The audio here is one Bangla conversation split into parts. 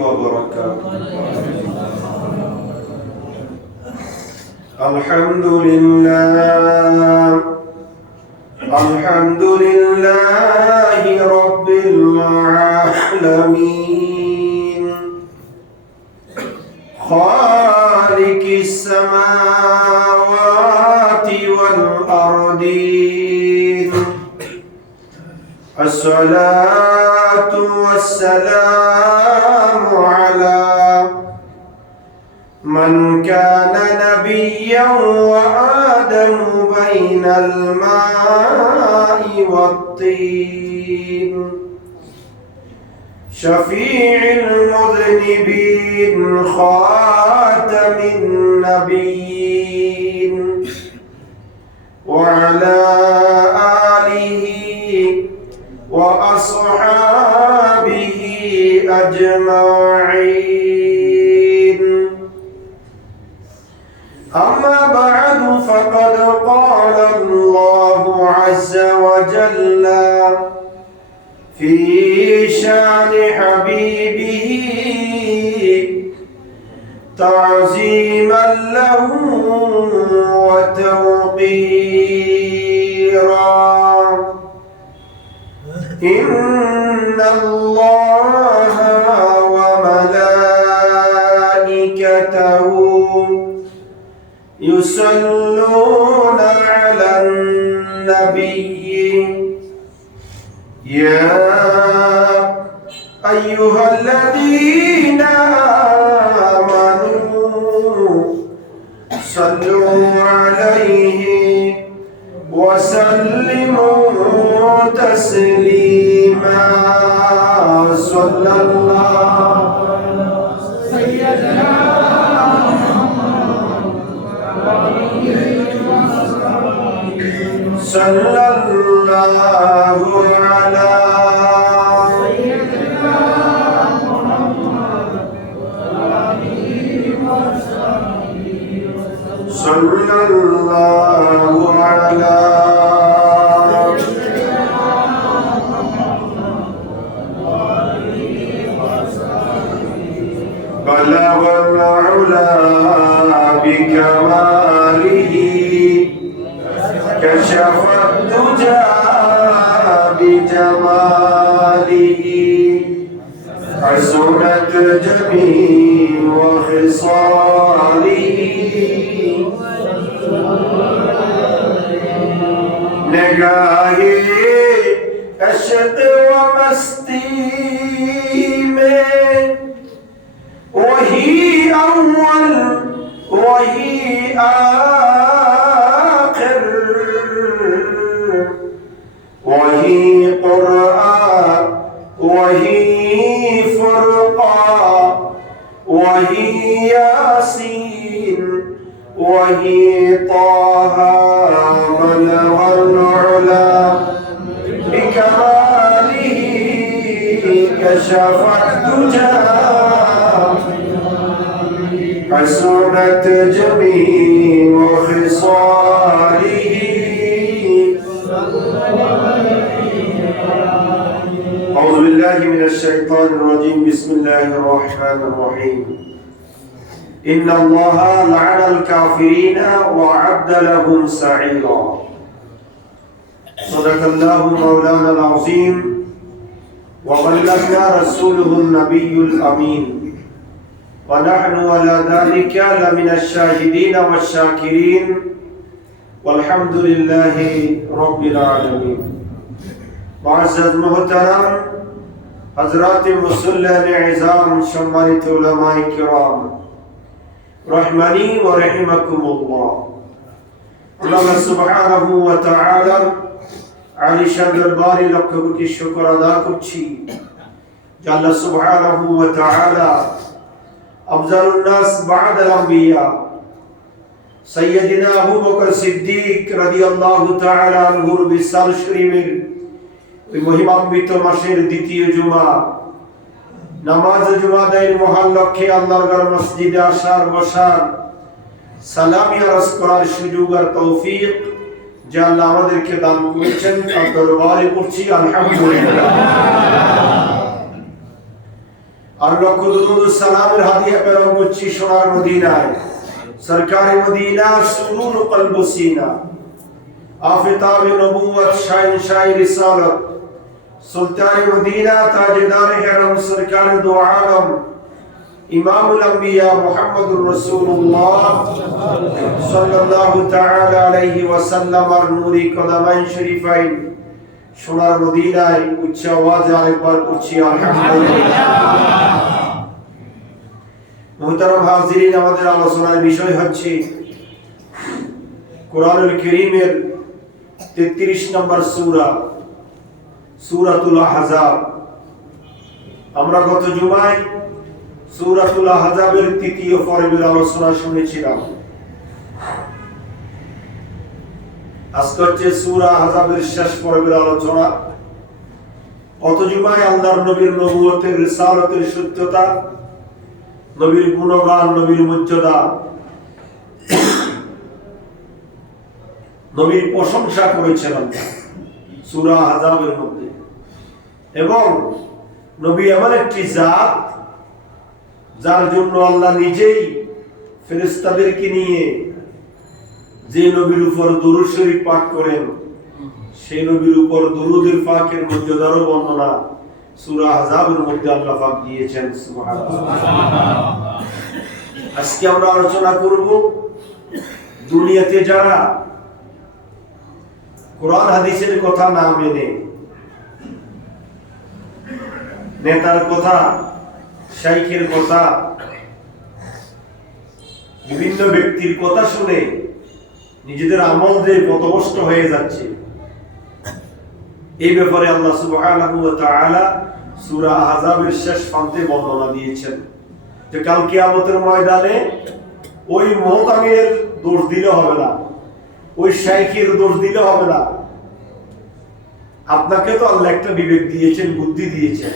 وبركاته. الحمد لله رب العالمين خالق السماوات والأرضين الصلاة والسلام على من كان نبيا وآدم بين الماء والطين شفيع المذنبين خاتم النبيين وعلى آله وأصحابه أجمعين. أما بعد فقد قال الله عز وجل في شان حبيبه تعظيما له وتوقيرا إن الله وملائكته يصلون على النبي يا أيها الذين آمنوا صلوا عليه وسلموا تسليما. صلى الله سيدنا صلى الله على سيدنا محمد صلى الله على بلغ العلا بكماله كشف الدجى بجماله حسنت جميع خصاله نگاهی عشق و مستی میں وہی اول وہی آخر وہی قرآن وہی فرقان وہی یاسین وہی طه بلغ العلا بكماله كشف الدجى حسنت جميع خصاله. أعوذ بالله من الشيطان الرجيم. بسم الله الرحمن الرحيم. إن الله لعن الكافرين وأعد لهم سعيرا. صدق الله مولانا العظيم وبلغنا رسوله النبي الأمين ونحن على ذلك لمن الشاهدين والشاكرين والحمد لله رب العالمين. معزز محترم حضرات মুসল্লিয়ান ইজাম সম্মানিত উলামায়ে কিরাম রহমানি ওয়া রাহিমাকুমুল্লাহ। আল্লাহ সুবহানাহু ওয়া তাআলা আলিশান দরবারে লক্ষ কোটি শুকর আদা করছি যে আল্লাহ সুবহানাহু ওয়া তাআলা আফজালুন নাস বা'দাল আম্বিয়া সাইয়্যিদিনা আবু বকর সিদ্দিক রাদিয়াল্লাহু তাআলা আনহুর বিশাল শরীফের ওই মহিমান্বিত মাসের দ্বিতীয় জুমা নামাজ জুমা আদায়ের মহান লক্ষ্যে আল্লাহর ঘর মসজিদে আসার বসার সালামি আরজ করার সুযোগ আর তৌফিক যা আল্লাহ আমাদেরকে দান করেছেন তার দরবারে পড়ছি আলহামদুলিল্লাহ। আর লক্ষ দুরূদ সালামের হাদিয়া প্রেরণ করছি সোনার মদিনায় সরকারি মদিনা সুরুর কলব সিনা আফতাব নবুয়ত শাহনশাহ রিসালত সুলতান মদিনা তাজদার হরম সরকার দো আলম ইমামুল আম্বিয়া মুহাম্মদুর রাসূলুল্লাহ সাল্লাল্লাহু তাআলা আলাইহি ওয়াসাল্লাম আর নূরি কদমাইন শরীফাইন সোনার মদিনায় উচ্চ আওয়াজে আরেকবার পড়ছি আলহামদুলিল্লাহ। মুহতারাম হাজিরিন, আমাদের আলোচনার বিষয় হচ্ছে কোরআনুল কারীমের 33 নম্বর সূরা সূরাতুল আহজাব। আমরা গত জুমায় সূরাতুল আহজাবের তৃতীয় পর্বের আলোচনা শুনেছিলাম। আজকে হচ্ছে সূরা আহজাবের শেষ পর্বের আলোচনা। গত জুমায় আল্লাহর নবীর নবুয়তের রিসালাতের সত্যতা, নবীর গুণগান, নবীর মর্যাদা, নবীর প্রশংসা করেছেন আল্লাহ সূরা আহজাবের মধ্যে। এবং নবী এমন একটি জাত যার জন্য আল্লাহ নিজেই ফেরেশতাদেরকে নিয়ে যে নবীর উপর দুরূদ শরীফ পাঠ করেন, সেই নবীর উপর দুরূদের পাকের মর্যাদারও বর্ণনা সূরা আহজাবের মধ্যে আল্লাহ পাক দিয়েছেন। সুবহানাল্লাহ। আজকে আমরা আলোচনা করব দুনিয়াতে যারা কোরআন হাদিসের কথা না মেনে নেতার কথা, শাইখের কথা, বিভিন্ন ব্যক্তির কথা শুনে নিজেদের আমল যে পথভ্রষ্ট হয়ে যাচ্ছে, এই ব্যাপারে আল্লাহ সুবহানাহু ওয়া তাআলা সূরা আহজাবের শেষ প্রান্তে বর্ণনা দিয়েছেন যে কাল কিয়ামতের ময়দানে ওই মুহতামির দোষ দিলে হবে না, ওই শাইখের দোষ দিলে হবে না। আপনাকে তো আল্লাহ একটা বিবেক দিয়েছেন, বুদ্ধি দিয়েছেন,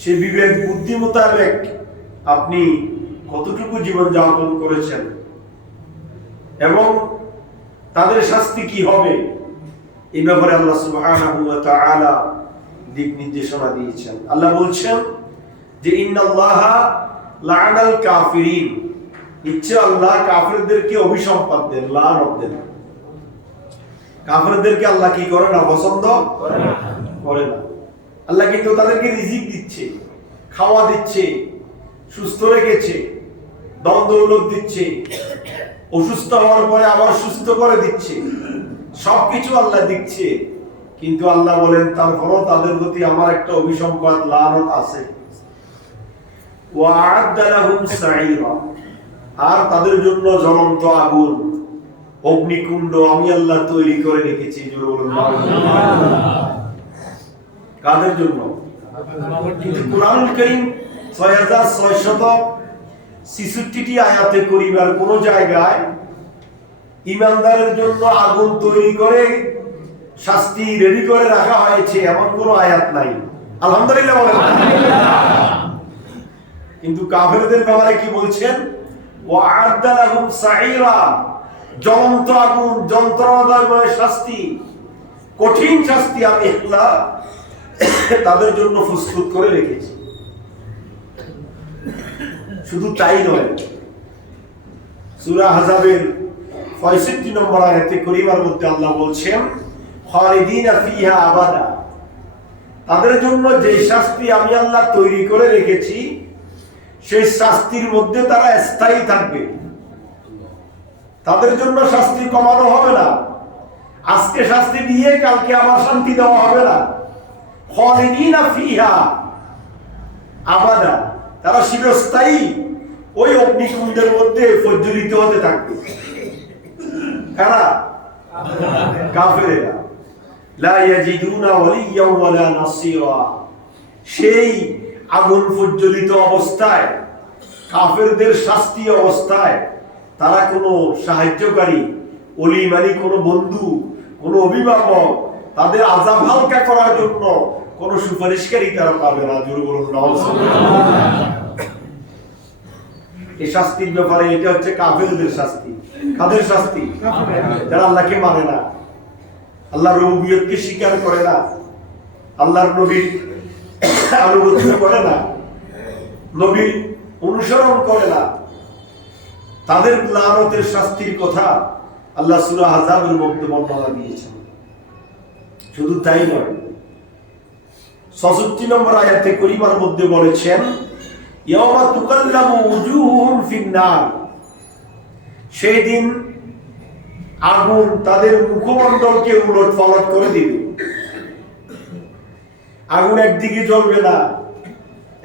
সেই বিবেক বুদ্ধি মোতাবেক আপনি কতটুকু জীবন যাপন করেছেন এবং তাদের শাস্তি কি হবে, এই ব্যাপারে আল্লাহ সুবহানাহু ওয়া তাআলা দিক নির্দেশনা দিয়েছেন। আল্লাহ বলছেন যে ইন্নাল্লাহা লা'নাল কাফিরিন, ইচ্ছে আল্লাহ কাফিরদেরকে অভিসম্পাদ দেন, লানত দেন। কাফিরদেরকে আল্লাহ কি করে না? পছন্দ করে না। আল্লাহ কিন্তু তাদেরকে রিজিক দিচ্ছে, খাওয়া দিচ্ছে, সুস্থ রেখেছে, ধন দৌলত দিচ্ছে, অসুস্থ হওয়ার পরে আবার সুস্থ করে দিচ্ছে, সবকিছু আল্লাহ দিচ্ছে। কিন্তু আল্লাহ বলেন তারপরও তাদের প্রতি আমার একটা অভিসম্পাদ, লানত আছে। ওয়া'আদ্দা লাহুম সাঈরা, আর তাদের জন্য জ্বলন্ত আগুন, অগ্নিকুণ্ড আমি আল্লাহ তৈরি করে রেখেছি। কাদের জন্য? কিন্তু কুরআনুল কারীম 6666টি আয়াতে করিবার কোন জায়গায় ঈমানদারের জন্য আগুন তৈরি করে শাস্তি রেডি করে রাখা হয়েছে এমন কোন আয়াত নাই। আলহামদুলিল্লাহ বলেন। কিন্তু কাফেরদের ব্যাপারে কি বলছেন? ওয়া'আদ্দা লাহুম সাঈরা, জ্বলন্ত আগুন, যন্ত্রণাদায়ক শাস্তি, কঠিন শাস্তি আমি আল্লাহ তাদের জন্য প্রস্তুত করে রেখেছি। শুধু তাই নয়, সূরা আহজাবের 65 নম্বর আয়াতে কারীমার মধ্যে আল্লাহ বলছেন খালিদিনা ফিহা আবাদা, তাদের জন্য যে শাস্তি আমি আল্লাহ তৈরি করে রেখেছি সেই শাস্তির মধ্যে তারা স্থায়ী থাকবে। তাদের জন্য শাস্তি কমানো হবে না, আজকে শাস্তি দিয়ে কালকে আবার শান্তি দেওয়া হবে না। খালিদিনা ফিহা আবাদা, তারা চিরস্থায়ী ওই অগ্নিকুণ্ডের মধ্যে প্রজ্বলিত হতে থাকবে। কারা? কাফেরেরা। লা ইয়াজিদুনা ওয়ালিয়্যা ওয়ালা নাসীরা, সেই আগুন প্রজ্বলিত অবস্থায়, কাফেরদের শাস্তি অবস্থায় তারা কোনো সাহায্যকারী, ওলি মানে কোনো বন্ধু, কোনো অভিভাবক, তাদের আযাব হালকা করার জন্য কোনো সুপারিশকারী তারা পাবে না। জোরে বলুন নাউযুবিল্লাহ। এই শাস্তির ব্যাপারে এটা হচ্ছে কাফেরদের শাস্তি। কাদের শাস্তি? যারা আল্লাহকে মানে না, আল্লাহর রুবুবিয়তকে স্বীকার করে না, আল্লাহর নবীর আনুগত্য করে না, নবী অনুসরণ করে না, তাদের লানতের শাস্তির কথা আল্লাহ সূরা আহজাবের মধ্যে বর্ণনা দিয়েছেন। শুধু তাই নয়, ৬৬ নম্বর আয়াতে কারিমার মধ্যে বলেছেন ইয়াওমা তুকাল্লামু উজুহুম ফিন-নার, সেই দিন আগুন তাদের মুখমণ্ডলকে উলটপালট করে দিবে। আগুন একদিকে জ্বলবে না,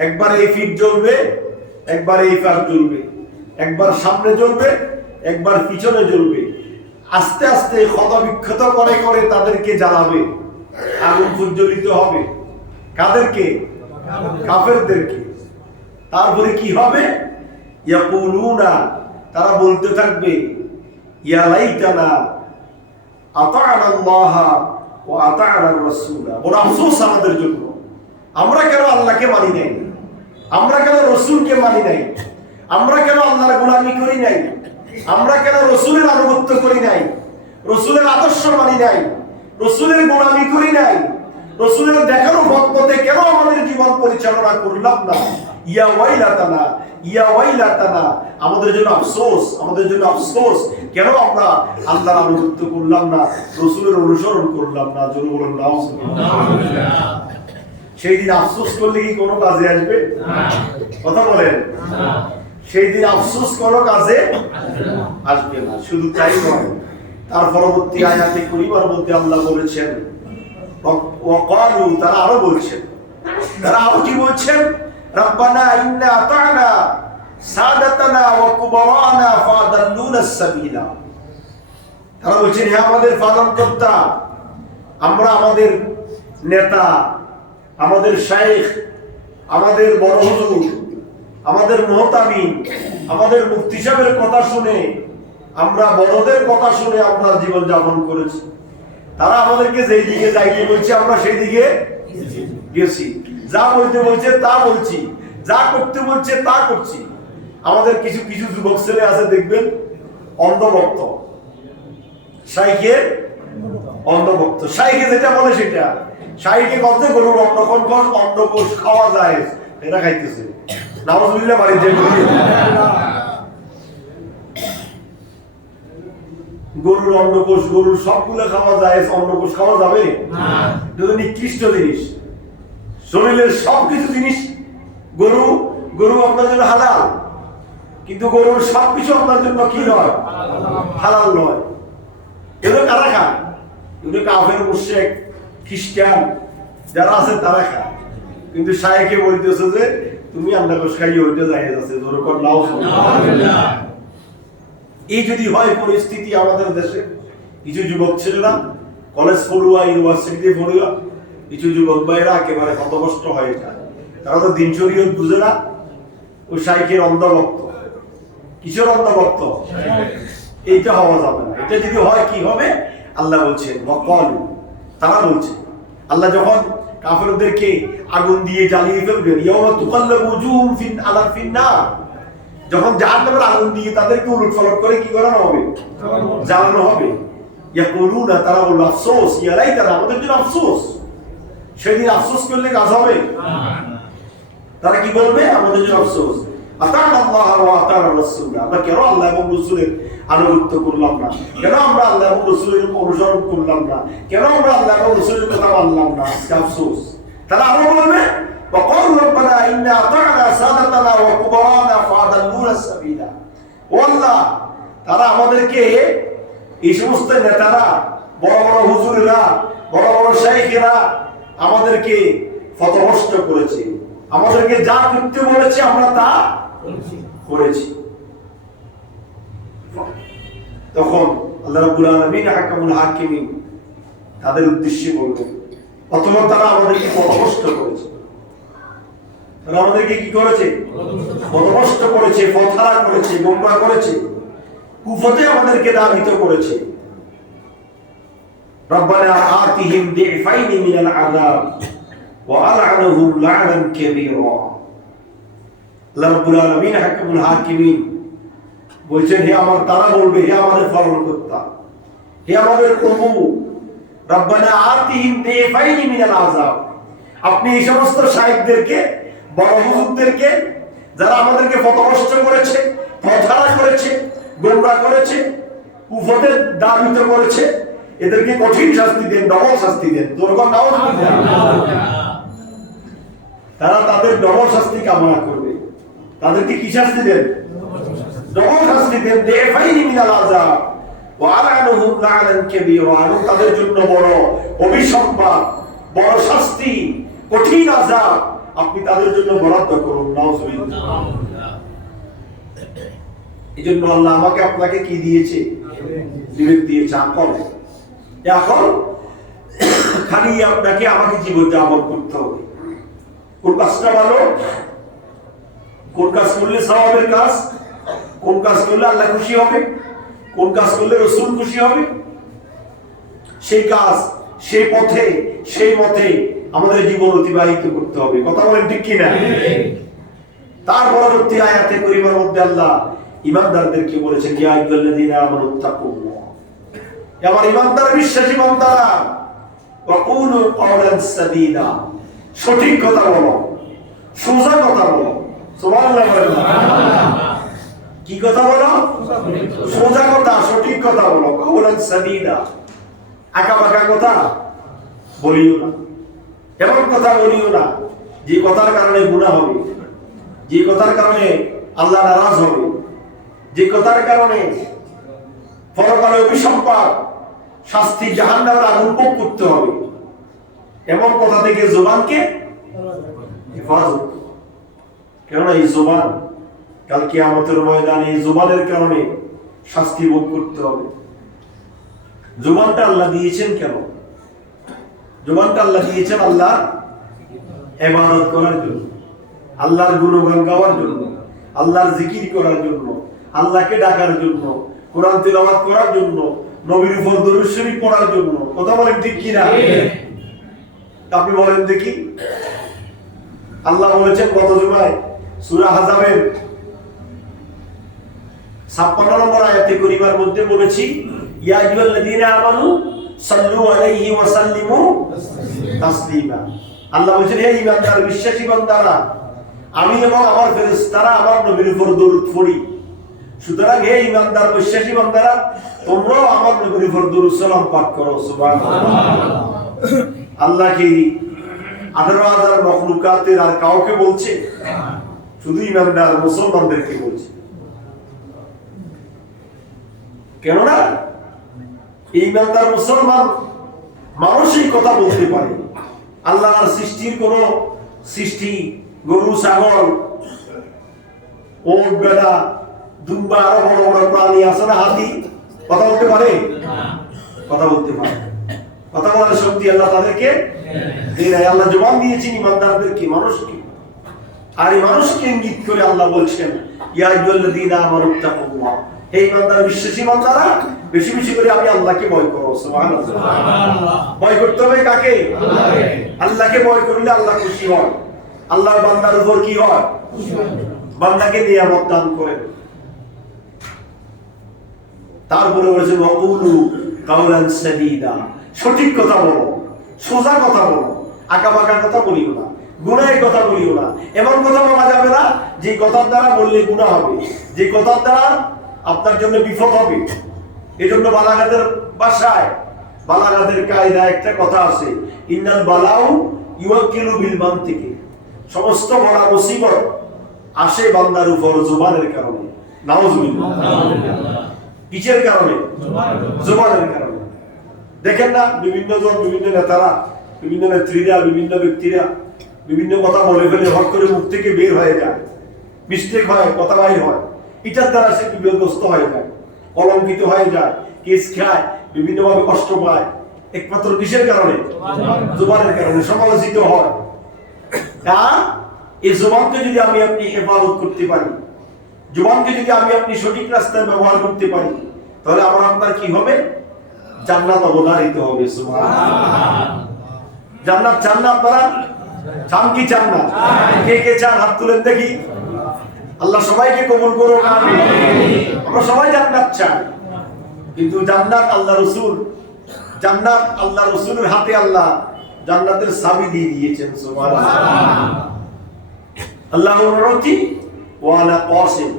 একবার এই ফিট জ্বলবে, একবার এই ফার জ্বলবে, একবার সামনে জ্বলবে, একবার পিছনে জ্বলবে। আস্তে আস্তে ক্ষতবিক্ষত করে করে তাদেরকে জ্বালাবে, আগুন প্রজ্বলিত হবে। কাদেরকে? কাফেরদেরকে। তারপরে কি হবে? ইয়াকুলুনা, তারা বলতে থাকবে ইয়া লাইতানা আতা'না আল্লাহ ওয়া আতা'না রাসূলা, বড় আফসোস আমাদের জন্য, আমরা কেন আল্লাহকে মানি নাই, আমরা কেন রাসূলকে মানি নাই, আমরা কেন আল্লাহর গোলামি করি নাই, আমরা কেন রাসূলের আনুগত্য করি নাই, রাসূলের আদর্শ মানি নাই, রাসূলের গোলামি করি নাই, রাসূলের দেখানো পথে কেন আমাদের জীবন পরিচালনা করলাম না। ইয়া ওয়াইলাতানা, ইয়া ওয়াইলাতানা, আমাদের জন্য আফসোস, আমাদের জন্য আফসোস, কেন আমরা আল্লাহর আনুগত্য করলাম না, রাসূলের অনুসরণ করলাম না। জোরে বলুন নাউজুবিল্লাহ। সেই দিন আফসোস করলে কি কোনো কাজে আসবে? কথা বলেন। সেই দিন আফসোস কোনো কাজে আসবে না। শুধু তাই নয়, তার পরবর্তী আয়াতে কারিমার মধ্যে আল্লাহ বলেছেন ওয়াকালু, তারা আরো বলছেন, তারা আরো কি বলছেন? রব্বানা ইন্না আতা'না সাদাতানা ওয়া কুবারানা ফাদাল্লুনা সাবিলা। তারা বলছেন, হে আমাদের পালনকর্তা, আমরা আমাদের নেতা, আমাদের শাইখ, আমাদের বড় হুজুর, আমাদের মুহতামিম, আমাদের মুফতি সাহেবের কথা শুনে, আমরা বড়দের কথা শুনে আমরা জীবন যাপন করেছি। তারা আমাদেরকে যেই দিকে যাইতে বলছে আমরা সেই দিকে গেছি, যা বলতে বলছে তা বলছি, যা করতে বলছে তা করছি। আমাদের কিছু কিছু যুবক ছেলে আছে দেখবেন অন্ধভক্ত, শাইখের অন্ধভক্ত, শাইখে যেটা বলে সেটা। শাইখে কত গরুর অন্নকন কর, অন্নকোষ খাওয়া যায়, এটা খাইতেছে। নাউজুবিল্লাহ বাড়িতে গরুর অন্নকোষ, গরুর সবগুলো খাওয়া যায়, অন্নকোষ খাওয়া যাবে না, এটা নিকৃষ্ট জিনিস। শরীরের সবকিছু জিনিস গরু, গরু আপনার জন্য হালাল, কিন্তু গরুর সবকিছু আপনার জন্য কি নয়? হালাল নয়। এগুলো কারা খায়? এগুলো কাফের, মুশরিক, খ্রিস্টান যারা আছে তারা খায়। কিন্তু শাইখে বলতেছে যে তুমি অন্নকোষ খাইয়ে ওইটা জায়েজ আছে। জোরে কর নাউজুবিল্লাহ। এই যদি হয় পরিস্থিতি আমাদের দেশে, কিছু যুবক ছেলেরা কলেজ পড়ুয়া, ইউনিভার্সিটিতে পড়ুয়া কিছু যুবক ভাইরা একেবারে হতভম্ব হয়ে যায়। তারা তো দিন শরীয়ত বুঝে না, ও শাইখের অন্ধভক্ত। কিসের অন্ধভক্ত? এইটা হওয়া যাবে না। এটা যদি হয় কি হবে? আল্লাহ বলছেন ওয়াকালু, তারা বলছে, আল্লাহ যখন কাফেরদেরকে আগুন দিয়ে জ্বালিয়ে ফেলবেন, ইয়াওমা তুকাল্লাবু উজুহুম ফিন-নার, যখন জাহান্নামের আগুন দিয়ে তাদেরকে উলটপালট করে কি করানো হবে? জ্বালানো হবে। ইয়াকুলুনা, তারা বলবে আফসোস, ইয়া লাইতানা, আমাদের জন্য আফসোস। সেদিন আফসোস করলে কাজ হবে? তারা কি বলবে? আমাদের জন্য আফসোস। আতা'না আল্লাহ ওয়া আতা'না রাসূলা, আমরা কেন আল্লাহ এবং রাসূলের আনুগত্য করলাম না, কেন আমরা আল্লাহ এবং রাসূলের অনুসরণ করলাম না, কেন আমরা আল্লাহ এবং রাসূলের কথা মানলাম না, আফসোস। তারা আরো বলবে وقالوا ربنا إنا أطعنا سادتنا وكبرانا فأضلونا السبيل। ও আল্লাহ, তারা আমাদেরকে, এই সমস্ত নেতারা, বড় বড় হুজুরেরা, বড় বড় শাইখেরা আমাদেরকে পথভ্রষ্ট করেছে, আমাদেরকে যা করতে বলেছে আমরা তা করেছি। তখন আল্লাহ রাব্বুল আলামিন হাকামুল হাকিমিন তাদের উদ্দেশ্যে বলবেন, অথবা তারা আমাদেরকে পথভ্রষ্ট করেছে, তারা আমাদেরকে কি করেছে? পথভ্রষ্ট করেছে, পথহারা করেছে, গোমরাহ করেছে, কুফতে আমাদেরকে দাবিত করেছে। রব্বানা আতিহিম দিফাইনি মিনাল আযাব ওয়া আলআনহুম লা'নান কাবীরা। আল্লাহ রাব্বুল আলামিন হাকামুল হাকিমিন বলছেন, হে আমার, তারা বলবে, হে আমাদের পালনকর্তা, হে আমাদের প্রভু, রব্বানা আতিহিম দিফাইনি মিনাল আযাব, আপনি এই সমস্ত শাইখদেরকে, বড় হুজুরদেরকে, যারা আমাদেরকে পথভ্রষ্ট করেছে, পথহারা করেছে, গোমরাহ করেছে, কুফরের দাবিত করেছে, এদেরকে কঠিন শাস্তি দেন, ডবল শাস্তি দেন। দুর্গম নাউজুবিল্লাহ। তারা তাদের ডবল শাস্তি কামনা করবে। তাদেরকে কি শাস্তি দেন? ডবল শাস্তি দেন। দেফাইনি মিনাল আযাব ওয়া আলানুহুম লা'নান কাবীরা। তাদের জন্য বড় অভিসম্পাদ, বড় শাস্তি, কঠিন আযাব আপনি তাদের জন্য বরাদ্দ করুন। নাউজুবিল্লাহ। এজন্য আল্লাহ আমাকে আপনাকে কি দিয়েছে? বিবেক দিয়েছে, আকল। এখন খালি আপনাকে আমাকে জীবন যাপন করতে হবে। কোন কাজটা ভালো, কোন কাজ করলে সওয়াবের কাজ, কোন কাজ করলে আল্লাহ খুশি হবে, কোন কাজ করলে রাসূল খুশি হবে, সেই কাজ, সেই পথে, সেই মতে আমাদের জীবন অতিবাহিত করতে হবে। কথা বলেন ঠিক কি না? তার পরবর্তী আয়াতে করিমার মধ্যে আল্লাহ ঈমানদারদেরকে বলেছেন, ইয়া আইয়ুহাল্লাযীনা আমানুত্তাকুল্লাহ, আমার ঈমানদার বিশ্বাসী বান্দারা, ওয়া কুলু কাওলান সাদীদা, সঠিক কথা বলো, সোজা কথা বলো। সুবহানাল্লাহ। কি কথা বলো? সোজা কথা, সঠিক কথা বলো। কাওলান সাদীদা, আঁকাবাঁকা কথা বলিও না, এমন কথা বলিও না যে কথার কারণে গুনাহ হবে, যে কথার কারণে আল্লাহ নারাজ হবে, যে কথার কারণে পরকালে অভিসম্পাদ, শাস্তি, জাহান্নামের আগুন ভোগ করতে হবে। এমন কথা থেকে জবানকে হেফাজত, কেননা এই জবান কাল কিয়ামতের ময়দানে এই জবানের কারণে শাস্তি ভোগ করতে হবে। জবানটা আল্লাহ দিয়েছেন কেন? জবানটা আল্লাহ দিয়েছেন আল্লাহর ইবাদত করার জন্য, আল্লাহর গুণগান গাওয়ার জন্য, আল্লাহর জিকির করার জন্য, আল্লাহকে ডাকার জন্য, কোরআন তিলাওয়াত করার জন্য, নবীর উপর দরুদ শরীফ পড়ার জন্য। কথা বলেন ঠিক কি না? আপনি বলেন দেখি, আল্লাহ বলেছেন গত জুমায় সূরা আহজাবের 56 নম্বর আয়াতে করিমার মধ্যে বলেছি, ইয়া আইয়ুহাল্লাযীনা আমানু সাল্লু আলাইহি ওয়া সাল্লিমু তাসলিমা। আল্লাহ বলেছেন, হে ঈমানদার বিশ্বাসী বান্দারা, আমি এবং আমার ফেরেশতারা আমার নবীর উপর দরুদ পড়ি। সুতরাং হে ঈমানদার বিশ্বাসী বান্দারা, তোমরাও আমার নবীর উপর দরুদ সালাম পাঠ করো। সুবহানাল্লাহ। আল্লাহ কি 18,000 মখলুকাতের আর কাউকে বলছে? শুধু ঈমানদার মুসলমানদেরকে বলছে। কেননা ঈমানদার মুসলমান মানুষই কথা বলতে পারে। আল্লাহর সৃষ্টির কোন সৃষ্টি, গরু, ছাগল, ওট, বেড়া, দুম্বা, আরো বড় বড় প্রাণী আছে না, হাতি, কথা বলতে পারে? কথা বলতে পারে। কথা বলার শক্তি আল্লাহ তাদেরকে দেয় নাই। আল্লাহ জবান দিয়েছেন ঈমানদারদেরকে, মানুষকে। আর এই মানুষকে ইঙ্গিত করে আল্লাহ বলছেন, ইয়া আইয়ুহাল্লাযীনা আমানুত্তাকুল্লাহ, হে ঈমানদার বিশ্বাসী বান্দারা, বেশি বেশি করে আমি আল্লাহকে ভয় করো। সুবহানাল্লাহ। ভয় করতে হবে কাকে? আল্লাহকে। আল্লাহকে ভয় করলে আল্লাহ খুশি হয়। আল্লাহর বান্দার উপর কি হয়? বান্দাকে নিয়ামত দান করেন। তারপরে বলেছেন, ওয়া কুলু কাওলান সাদীদা, সঠিক কথা বলো, সোজা কথা বলো, আঁকাবাঁকা কথা বলিও না, গুনাহের কথা বলিও না। এমন কথা বলা যাবে না যে কথার দ্বারা বললে গুনাহ হবে, যে কথার দ্বারা আপনার জন্য বিপদ হবে। এজন্য বালাগাতের ভাষায়, বালাগাতের কায়দায় একটা কথা আছে, ইন্নাল বালাউ ইউকিলু বিল মানতিকি, সমস্ত বড় মুসিবত আসে বান্দার উপর জবানের কারণে। নাউজুবিল্লাহ। কিসের কারণে? জবানের কারণে। দেখেন না, বিভিন্ন জন, বিভিন্ন নেতারা, বিভিন্ন নেত্রীরা, বিভিন্ন ব্যক্তিরা বিভিন্ন কথা বলে ফেলে হট করে মুখ থেকে বের হয়ে যায়, মিস্টেক হয়, কথা বাইর হয়। এটার দ্বারা সে বিপদগ্রস্ত হয়ে যায়, কলঙ্কিত হয়ে যায়, কেস খায়, বিভিন্নভাবে কষ্ট পায়। একমাত্র কিসের কারণে? জবানের কারণে সমালোচিত হয়। এই জবানকে যদি আমি আপনি হেফাজত করতে পারি, জবানকে যদি আমি আপনি সঠিক রাস্তায় ব্যবহার করতে পারি, তাহলে আমার আপনার কি হবে? জান্নাত অবধারিত হবে। সুবহানাল্লাহ। জান্নাত চান না আপনারা? চান কি চান না? কে কে চান হাত তুলেন দেখি। আল্লাহ সবাইকে কবুল করুন, আমিন। আমরা সবাই জান্নাত চাই, কিন্তু জান্নাত আল্লাহ রাসূল, জান্নাত আল্লাহ রাসূলের হাতে আল্লাহ জান্নাতের চাবি দিয়ে দিয়েছেন। সুবহানাল্লাহ। আল্লাহর রতি ওয়া আনা কাসিম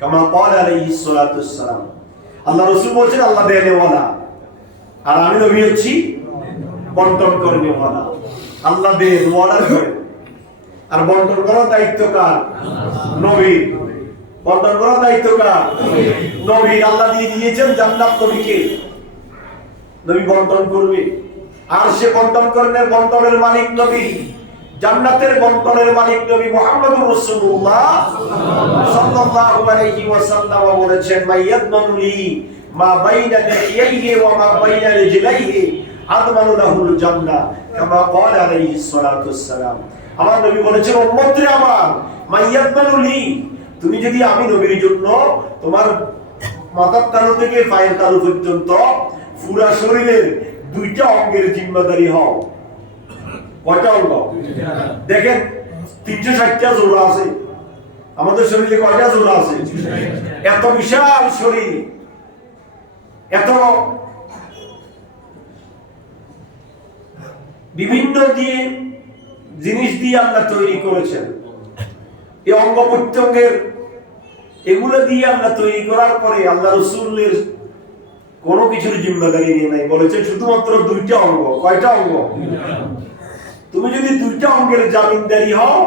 কামা ক্বালা আলাইহিস সালাতু ওয়াসসালাম। আল্লাহ রাসূল বলেছেন আল্লাহ দেনেওয়ালা, আর আমি নবী হচ্ছি বন্টন করনেওয়ালা। আল্লাহ দেন, ওয়ালার করেন, আর বন্টন করার দায়িত্ব কার? নবীর। বন্টন করার দায়িত্ব কার? নবীর। আল্লাহ দিয়ে দিয়েছেন জান্নাত নবীকে, নবী বন্টন করবে। আর সে বন্টন করেন, বন্টনের মালিক নবী, জান্নাতের বন্টনের মালিক নবী মুহাম্মদুর রাসূলুল্লাহ সাল্লাল্লাহু আলাইহি ওয়াসাল্লাম বলেছেন, মাইয়াদমানু লি মা বাইনা লিহিয়াইহি ওয়া মা বাইনা রিজলাইহি আদমানু লাহুল জান্নাহ কামা ক্বালা আলাইহিস সালাতু ওয়াসসালাম। আমার নবী বলেছেন, উম্মতরে আমার, মাইয়াদমানু লি, তুমি যদি আমি নবীর জন্য তোমার মাথার তালু থেকে পায়ের তালু পর্যন্ত পুরা শরীরের দুইটা অঙ্গের জিম্মাদারি হও। কয়টা অঙ্গ? দেখেন 360টা জোড়া আছে আমাদের শরীরে। কয়টা জোড়া আছে? এত বিশাল শরীর, এত বিভিন্ন দিয়ে জিনিস দিয়ে আল্লাহ তৈরি করেছেন। এই অঙ্গ প্রত্যঙ্গের এগুলো দিয়ে আল্লাহ তৈরি করার পরে আল্লাহ রাসূলের কোনো কিছুর জিম্মাদারি নিয়ে নাই, বলেছেন শুধুমাত্র দুইটা অঙ্গ। কয়টা অঙ্গ? তুমি যদি দুইটা অঙ্গের জামিনদারি হও,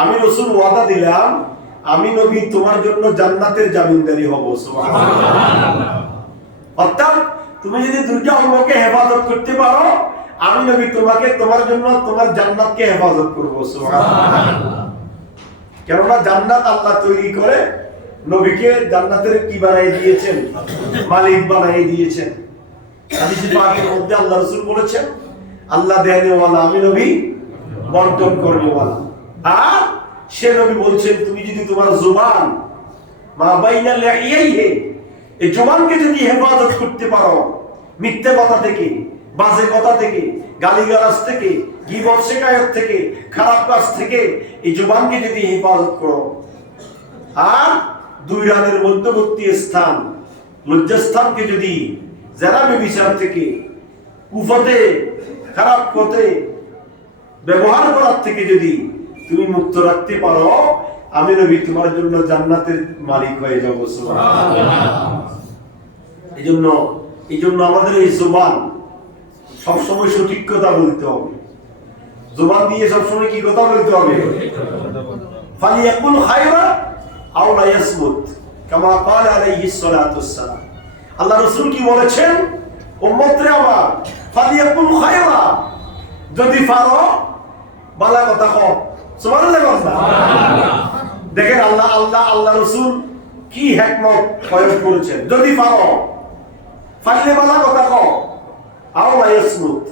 আমি রাসূল ওয়াদা দিলাম আমি নবী তোমার জন্য জান্নাতের জামিনদারি হব। সুবহানাল্লাহ। অর্থাৎ তুমি যদি দুইটা অঙ্গকে হেফাজত করতে পারো, আমি নবী তোমাকে তোমার জন্য তোমার জান্নাতকে হেফাজত করব। সুবহানাল্লাহ। কেননা জান্নাত আল্লাহ তৈরি করে নবীকে জান্নাতের কি বানাই দিয়েছেন? মালিক বানাই দিয়েছেন। হাদিস পাকের মধ্যে আল্লাহ রাসূল বলেছেন, আল্লাহ দেনেওয়ালা, আমি নবী বন্টন করনেওয়ালা। আর সে নবী বলছেন, তুমি যদি তোমার জুবান মা বাইনা লিহিয়াইহি, এই জবানকে যদি হেফাজত করতে পারো মিথ্যে কথা থেকে, বাজে কথা থেকে, গালিগালাজ থেকে, গীবত শিকায়ত থেকে, খারাপ কাজ থেকে এই জবানকে যদি হেফাজত করো, আর দুই রানের মধ্যবর্তী স্থান লজ্জাস্থানকে যদি যারা ব্যভিচার থেকে, কুফতে, খারাপ পথে ব্যবহার করার থেকে যদি তুমি মুক্ত রাখতে পারো, আমি নবী তোমার জন্য জান্নাতের মালিক হয়ে যাব। সুবহানাল্লাহ। এই জন্য আমাদের এই জবান সবসময় সঠিক কথা বলতে হবে। জবান দিয়ে সবসময় কি কথা বলতে হবে? ফালিয়াকুল খায়রা আও লা ইয়াসমুত কামা ক্বালা আলাইহিস সালাতু ওয়াসসালাম। আল্লাহ রাসূল কি বলেছেন? উম্মতরে আমার, ফালিয়াকুল খায়রা, যদি পারো ভালো কথা কও। সুবহানাল্লাহ। দেখেন আল্লাহ রাসূল কি হিকমত প্রয়োগ করেছেন। যদি পারো, পারলে ভালো কথা কও। আও লা ইয়াসমুত,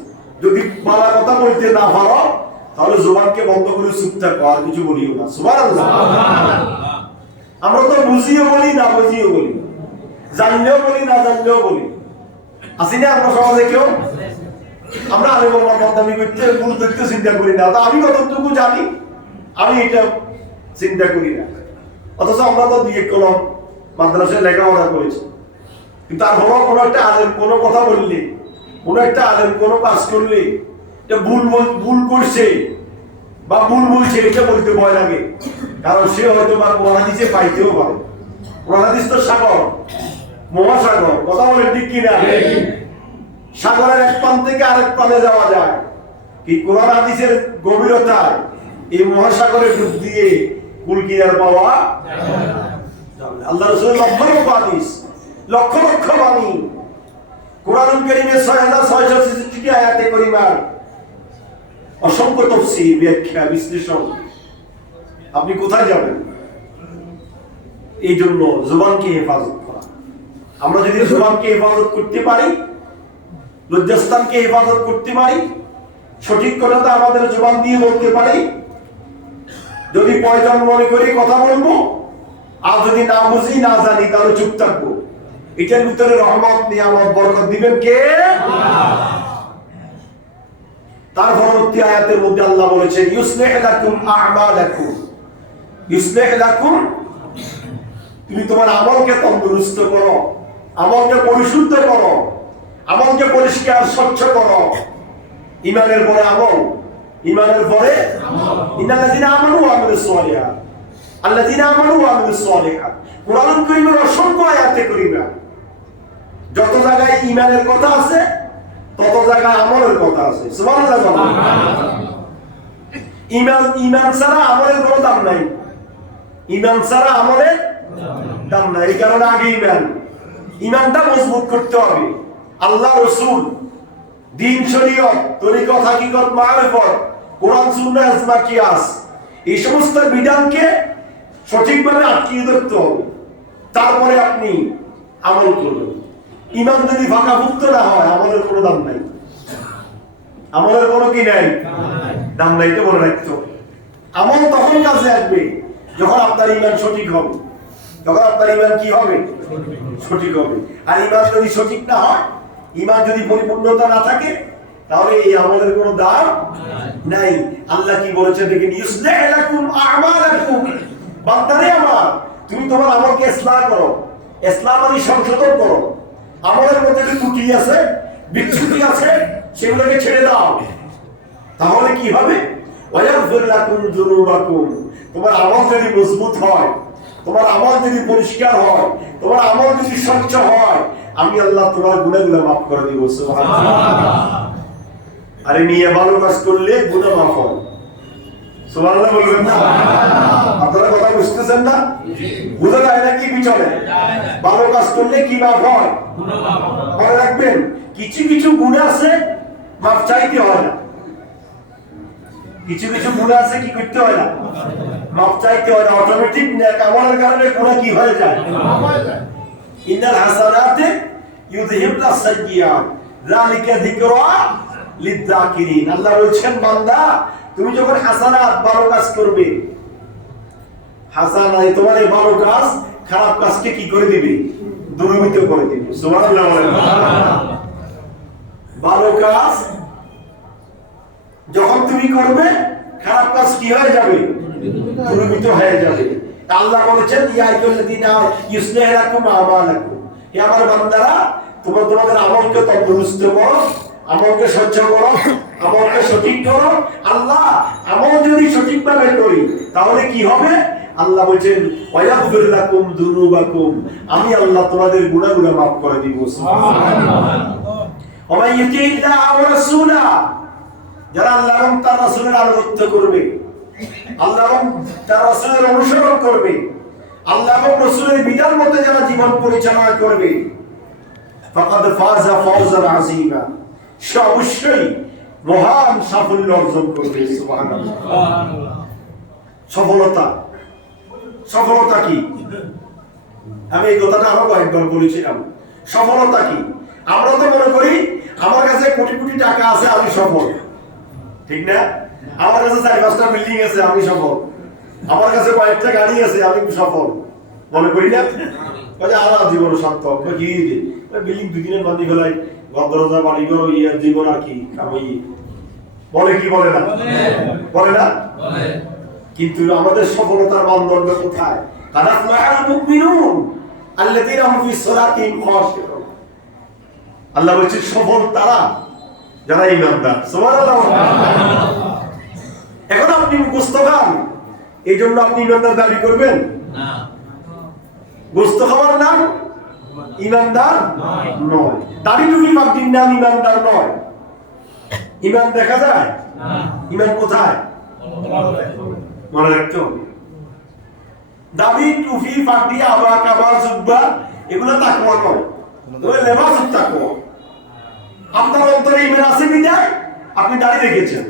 যদি ভালো কথা বলতে না পারো তাহলে জবানকে বন্ধ করে চুপ থাকো, আর কিছু বলিও না। সুবহানাল্লাহ। আমরা তো বুঝিও বলি, না বুঝিও বলি, জানলেও বলি, না জানলেও বলি। আসি না আমরা সমাজে কেউ? আমরা আলে বলবার বদনামি করতে, ভুল দেখতে চিন্তা করি না। তা আমি কতটুকু জানি আমি এটা চিন্তা করি না। অথচ আমরা তো দুই এক কলম মাদ্রাসায় লেখাপড়া করেছি, কিন্তু তারপরও কোনো একটা আলেম কোনো কথা বললে, কোনো একটা আলেম কোনো কাজ করলে এটা ভুল করছে বা ভুল বলছে, এটা বলতে ভয় লাগে। কারণ সে হয়তো বা কোরআন হাদিসে পাইতেও পারে। কোরআন হাদিস তো সাগর, মহাসাগর। কথা বলেন ঠিক কিনা? সাগরের এক প্রান্ত থেকে আরেক প্রান্তে যাওয়া যায়, কি কোরআন হাদিসের গভীরতায় এই মহাসাগরের ডুব দিয়ে কুল কিনার পাওয়া যাবে। আল্লাহ রাসূলের লক্ষ লক্ষ হাদিস, লক্ষ লক্ষ বাণী, কোরআনুল কারীমের 6666টি আয়াতে কারিমার অসংখ্য তাফসীর, ব্যাখ্যা, বিশ্লেষণ। আপনি কোথায় যাবেন? এই জন্য জবানকে হেফাজত করা। আমরা যদি জবানকে হেফাজত করতে পারি, লজ্জাস্থানকে হেফাজত করতে পারি, সঠিক কথাটা আমাদের জবান দিয়ে বলতে পারি, যদি প্রয়োজন মনে করি কথা বলবো, আর যদি না বুঝি, না জানি, তাহলে চুপ থাকবো। এটার ভিতরে রহমত, নিয়ামত, বরকত দিবেন কে? আল্লাহ। তার পরবর্তী আয়াতের মধ্যে আল্লাহ বলেছেন, ইউসলিহ লাকুম আ'মালাকুম, ইউসলিহ লাকুম, তুমি তোমার আমলকে তন্দুরুস্ত করো, আমলকে পরিশুদ্ধ করো, আমলকে পরিষ্কার স্বচ্ছ করো। ঈমানের পরে আমল, ঈমানের পরে আমল। ইন্নাল্লাযিনা আমানু ওয়া আমিলুস সালিহাত, আল্লাযীনা আমানু ওয়া আমিলুস সালিহাত। কোরআনুল কারীমের অসংখ্য আয়াতে কারীমা যত জায়গায় ঈমানের কথা আছে তত জায়গায় আমলের কথা আছে। সুবহানাল্লাহ। ঈমান ছাড়া আমলের কোনো দাম নাই। ঈমান ছাড়া আমলের দাম নাই। এই কারণে আগে ঈমানটা মজবুত করতে হবে। আল্লাহ, রাসূল, দ্বীন, শরীয়ত, তরিকত, হাকিকত, মারিফত, কোরআন, সুন্নাহ, ইজমা, কিয়াস, এই সমস্ত বিধানকে সঠিকভাবে আটকিয়ে ধরতে হবে। তারপরে আপনি আমল করবেন। ঈমান যদি ফাঁকাভুক্ত না হয় আমলের কোনো দাম নাই। আমলের কোনো কি নাই, দাম নাই। এটা মনে রাখতে হবে। আমল তখন কাজে আসবে যখন আপনার ঈমান সঠিক হবে। যখন আপনার ঈমান কি হবে, সঠিক হবে। আর ঈমান যদি সঠিক না হয়, ঈমান যদি পরিপূর্ণতা না থাকে, তাহলে এই আমলের কোনো দাম নাই। আল্লাহ কি বলেছেন দেখেন, ইউসলিহু লাকুম আ'মালাকুম। বান্দারে আমার, তুমি তোমার আমলকে ইসলাহ করো। ইসলাম মানে সংশোধন করো। আমলের মধ্যে যে ত্রুটি আছে, বিচ্যুতি আছে, সেগুলোকে ছেড়ে দাও। তাহলে কি হবে, ওয়ায়াগফির লাকুম যুনুবাকুম। তোমার আমল যদি মজবুত হয়, তোমার আমল যদি পরিষ্কার হয়, তোমার আমল যদি স্বচ্ছ হয়, আমি আল্লাহ তোমার গুনাহগুলো মাফ করে দিব। সুবহানাল্লাহ। আরে নিয়ে ভালো কাজ করলে গুনাহ মাফ হয়। সুবহানাল্লাহ বলবেন না? আপনারা কথা বুঝতেছেন না? বুঝা যায় না কি পিছনে? ভালো কাজ করলে কি মাফ হয়? গুনাহ মাফ হয়। মনে রাখবেন, কিছু কিছু গুনাহ আছে মাফ চাইতে হয় না। কিছু কিছু গুনাহ আছে কি করতে হয় না, মাফ চাইতে হয় না। অটোমেটিক নেক আমলের কারণে গুনাহ কি হয়ে যায়, মাফ হয়ে যায়। ইন্নাল হাসানাতি ইউযহিবনা সাইয়্যাত যালিকা যিকরা লিয-যাকিরিন। আল্লাহ বলেন, বান্দা তুমি যখন হাসানাত ভালো কাজ করবে, হাসানাত তোমার এই ভালো কাজ খারাপ কাজকে কি করে দিবে, দূরীভূত করে দিবে। সুবহানাল্লাহ। ভালো কাজ যখন তুমি করবে, খারাপ কাজ কি হয়ে যাবে, দূরীভূত হয়ে যাবে। আল্লাহ বলেছেন, ইয়া আইয়ুহাল্লাযীনা ইউসলিহু লাকুম আমালাকুম। হে আমার বান্দারা, তোমাদের আমলকে তন্দুরুস্ত করো, আমলকে স্বচ্ছ করো, আমলকে সঠিক করো। আল্লাহ আমল যদি সঠিকভাবে করি তাহলে কি হবে, আল্লাহ বলেন, ওয়ায়াগফির লাকুম যুনুবাকুম। আমি আল্লাহ তোমাদের গুনাহগুলো মাফ করে দিব। সুবহানাল্লাহ। ওয়া মান ইউতিল্লাহ ওয়া রাসূলা। যারা আল্লাহ এবং তার রাসূলের আনুগত্য করবে, আল্লাহ এবং তার রাসূলের অনুসরণ করবে, আল্লাহ এবং রাসূলের বিধান মতে যারা জীবন পরিচালনা করবে, ফাকাদ ফাযা ফাওজান আযীমা। সে অবশ্যই মহান সাফল্য অর্জন করবে। সুবহানাল্লাহ। সফলতা, সফলতা কি? আমি এই কথাটা আরো কয়েকবার বলেছিলাম। সফলতা কি? আমরা তো মনে করি আমার কাছে কোটি কোটি টাকা আছে, আমি সফল, ঠিক না? আমার কাছে 4-5টা বিল্ডিং আছে, আমি সফল। আমার কাছে কয়েকটা গাড়ি আছে, আমি সফল। মনে করি না? আমার জীবন সার্থক। কি বিল্ডিং 2 দিনের বান্ধি ফেলাই, ঘর দরজা বাড়ি ঘর, ইয়ার জীবন আর কি আমি বলে, কি বলে না, বলে না? কিন্তু আমাদের সফলতার মানদণ্ড কোথায়? কানাফলাহুল মুমিনুন আল্লাযীনা হুম ফি সালাতিহিম খাশিউন। আল্লাহ বলেছেন, সফল তারা যারা ঈমানদার। সুবহানাল্লাহ। এখন আপনি মুখস্থ খান, এই জন্য আপনি ঈমানদার দাবি করবেন না। মুখস্থ খাওয়ার নাম ঈমানদার নয়। দাড়ি টুপি বাগদির নাম ঈমানদার নয়। ঈমান দেখা যায় না। ঈমান কোথায়? মনে রাখতে হবে। দাড়ি টুপি পাগড়ি আবা কাবা জুব্বা এগুলো তাকওয়া নয়, তবে লেবাসুত তাকওয়া। আপনার অন্তরে ঈমান আছে বিধায় আপনি দাড়ি রেখেছেন।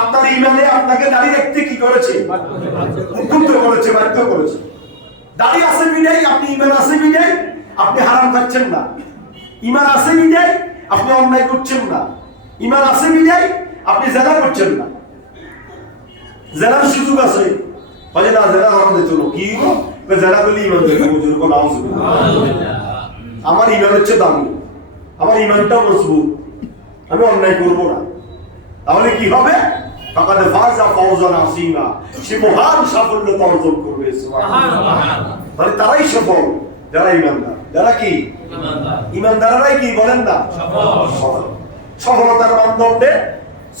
আপনার ঈমানে আপনাকে দাড়ি রাখতে কি করেছে? উদ্বুদ্ধ করেছে, বাধ্য করেছে। দাড়ি আছে বিধায় আপনি, ঈমান আছে বিধায় আপনি হারাম খাচ্ছেন না। ঈমান আছে বিধায় আপনি অন্যায় করছেন না। ঈমান আছে বিধায় আপনি জেনা করছেন না। জেনার সুযোগ আছে, বলে না জেনা হারাম দিত না, কি জেনা করলে ঈমান দেবে, আমার ঈমান হচ্ছে দামি, আমার ঈমানটা মজবুত, আমি অন্যায় করব না। তাহলে কি হবে? ফাকাদ ফাযা ফাওজান আযীমা। সে মহান সাফল্য অর্জন করবে। সুবহানাল্লাহ। তাহলে তারাই সফল যারা ঈমানদার। যারা কি ঈমানদার? ঈমানদাররাই কি বলেন না সফল। সফলতার মানদণ্ডে